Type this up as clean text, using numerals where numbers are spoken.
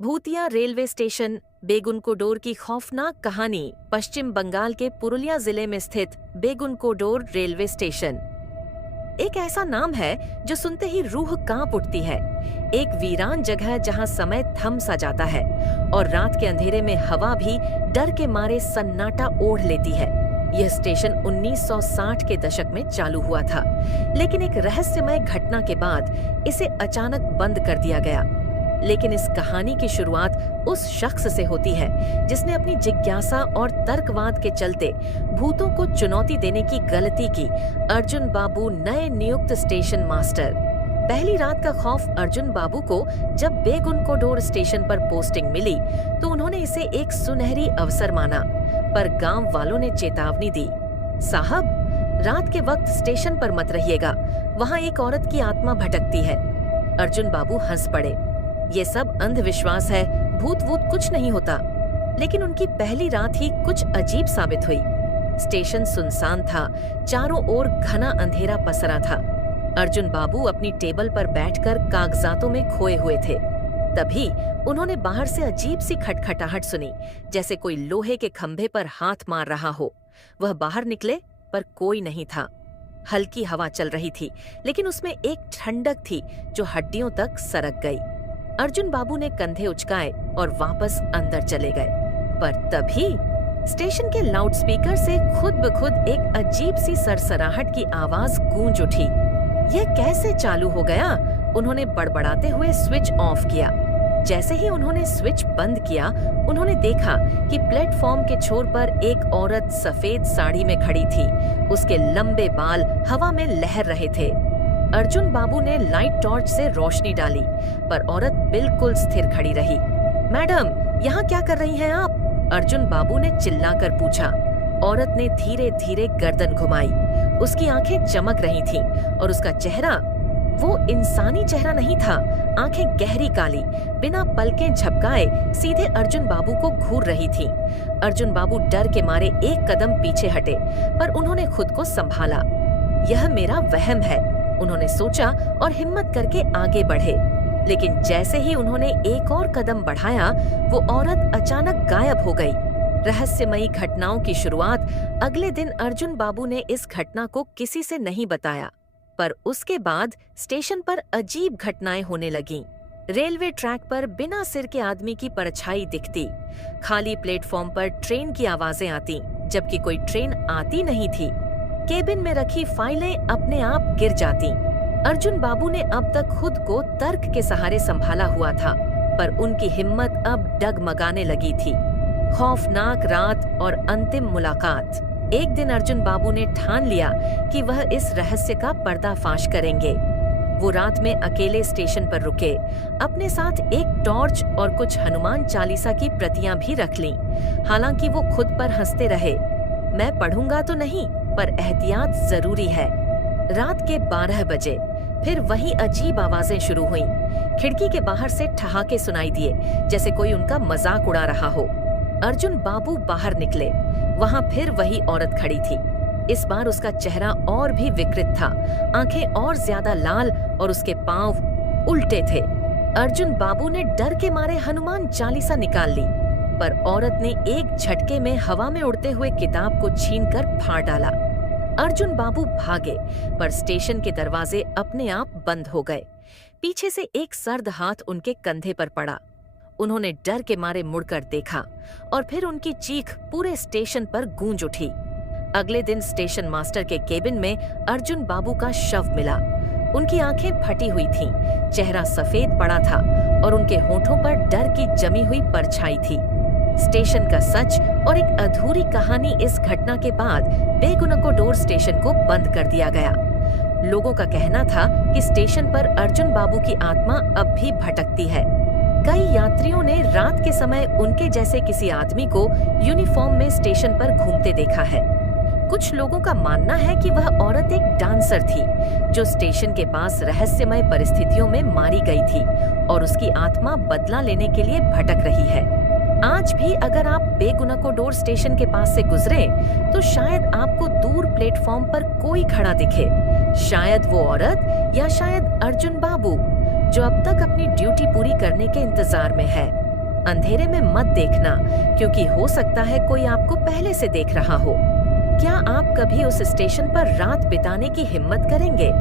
भूतिया railway station Begunkodor की खौफनाक कहानी। पश्चिम बंगाल के पुरुलिया जिले में स्थित बेगुनकोडोर रेलवे स्टेशन एक ऐसा नाम है जो सुनते ही रूह कांप उठती है। एक वीरान जगह जहां समय थम सा जाता है और रात के अंधेरे में हवा भी डर के मारे सन्नाटा ओढ़ लेती है। यह स्टेशन 1960 के दशक में चालू हुआ था, लेकिन एक रहस्यमय घटना के बाद इसे अचानक बंद कर दिया गया। लेकिन इस कहानी की शुरुआत उस शख्स से होती है जिसने अपनी जिज्ञासा और तर्कवाद के चलते भूतों को चुनौती देने की गलती की। अर्जुन बाबू, नए नियुक्त स्टेशन मास्टर। पहली रात का खौफ अर्जुन बाबू को जब बेगुनकोडोर स्टेशन पर पोस्टिंग मिली तो उन्होंने इसे एक सुनहरी अवसर माना, पर गांव वालों ने चेतावनी दी, साहब, रात के वक्त स्टेशन पर मत रहिएगा, वहां एक औरत की आत्मा भटकती है। अर्जुन बाबू हंस पड़े। ये सब अंधविश्वास है, भूत वूत कुछ नहीं होता। लेकिन उनकी पहली रात ही कुछ अजीब साबित हुई। स्टेशन सुनसान था, चारों ओर घना अंधेरा पसरा था। अर्जुन बाबू अपनी टेबल पर बैठकर कागजातों में खोए हुए थे। तभी उन्होंने बाहर से अजीब सी खटखटाहट सुनी, जैसे कोई लोहे के खंभे पर हाथ मार रहा हो। वह बाहर निकले पर कोई नहीं था। हल्की हवा चल रही थी, लेकिन उसमें एक ठंडक थी जो हड्डियों तक सरक गई। अर्जुन बाबू ने कंधे उचकाए और वापस अंदर चले गए। पर तभी स्टेशन के लाउडस्पीकर से खुद ब खुद एक अजीब सी सरसराहट की आवाज गूंज उठी। यह कैसे चालू हो गया? उन्होंने बड़बड़ाते हुए स्विच ऑफ किया। जैसे ही उन्होंने स्विच बंद किया, उन्होंने देखा कि प्लेटफॉर्म के छोर पर एक औरत सफेद साड़ी में खड़ी थी। उसके लंबे बाल हवा में लहर रहे थे। अर्जुन बाबू ने लाइट टॉर्च से रोशनी डाली, पर औरत बिल्कुल स्थिर खड़ी रही। मैडम, यहाँ क्या कर रही हैं आप? अर्जुन बाबू ने चिल्लाकर पूछा। औरत ने धीरे धीरे गर्दन घुमाई। उसकी आंखें चमक रही थीं और उसका चेहरा वो इंसानी चेहरा नहीं था। आंखें गहरी काली, बिना पलकें झपकाए सीधे अर्जुन बाबू को घूर रही थीं। अर्जुन बाबू डर के मारे एक कदम पीछे हटे, पर उन्होंने खुद को संभाला। यह मेरा वहम है, उन्होंने सोचा और हिम्मत करके आगे बढ़े। लेकिन जैसे ही उन्होंने एक और कदम बढ़ाया, वो औरत अचानक गायब हो गई। रहस्यमयी घटनाओं की शुरुआत अगले दिन अर्जुन बाबू ने इस घटना को किसी से नहीं बताया, पर उसके बाद स्टेशन पर अजीब घटनाएं होने लगीं। रेलवे ट्रैक पर बिना सिर के आदमी की परछाई दिखती, खाली प्लेटफॉर्म पर ट्रेन की आवाजें आती, जबकि कोई ट्रेन आती नहीं थी। केबिन में रखी फाइलें अपने आप गिर जाती। अर्जुन बाबू ने अब तक खुद को तर्क के सहारे संभाला हुआ था, पर उनकी हिम्मत अब डगमगाने लगी थी। खौफनाक रात और अंतिम मुलाकात। एक दिन अर्जुन बाबू ने ठान लिया कि वह इस रहस्य का पर्दाफाश करेंगे। वो रात में अकेले स्टेशन पर रुके, अपने साथ एक टॉर्च और कुछ हनुमान चालीसा की प्रतियां भी रख लीं। हालांकि वो खुद पर हंसते रहे, मैं पढ़ूंगा तो नहीं, पर एहतियात जरूरी है। रात के 12 बजे फिर वही अजीब आवाजें शुरू हुईं। खिड़की के बाहर से ठहाके सुनाई दिए, जैसे कोई उनका मजाक उड़ा रहा हो। अर्जुन बाबू बाहर निकले। वहां फिर वही औरत खड़ी थी। इस बार उसका चेहरा और भी विकृत था, आंखें और ज्यादा लाल और उसके पांव उल्टे थे। अर्जुन बाबू ने डर के मारे हनुमान चालीसा निकाल ली, पर औरत ने एक झटके में हवा में उड़ते हुए किताब को छीनकर फाड़ डाला। अर्जुन बाबू भागे, पर स्टेशन के दरवाजे अपने आप बंद हो गए। पीछे से एक सर्द हाथ उनके कंधे पर पड़ा। उन्होंने डर के मारे मुड़कर देखा और फिर उनकी चीख पूरे स्टेशन पर गूंज उठी। अगले दिन स्टेशन मास्टर के केबिन में अर्जुन बाबू का शव मिला। उनकी आंखें फटी हुई थीं, चेहरा सफेद पड़ा था और उनके होठों पर डर की जमी हुई परछाई थी। स्टेशन का सच और एक अधूरी कहानी। इस घटना के बाद बेगुनकोडोर स्टेशन को बंद कर दिया गया। लोगों का कहना था कि स्टेशन पर अर्जुन बाबू की आत्मा अब भी भटकती है। कई यात्रियों ने रात के समय उनके जैसे किसी आदमी को यूनिफॉर्म में स्टेशन पर घूमते देखा है। कुछ लोगों का मानना है कि वह औरत एक डांसर थी, जो स्टेशन के पास रहस्यमय परिस्थितियों में मारी गई थी और उसकी आत्मा बदला लेने के लिए भटक रही है। आज भी अगर आप बेगुनकोडोर स्टेशन के पास से गुजरे तो शायद आपको दूर प्लेटफॉर्म पर कोई खड़ा दिखे। शायद वो औरत या शायद अर्जुन बाबू, जो अब तक अपनी ड्यूटी पूरी करने के इंतजार में है। अंधेरे में मत देखना, क्योंकि हो सकता है कोई आपको पहले से देख रहा हो। क्या आप कभी उस स्टेशन पर रात बिताने की हिम्मत करेंगे?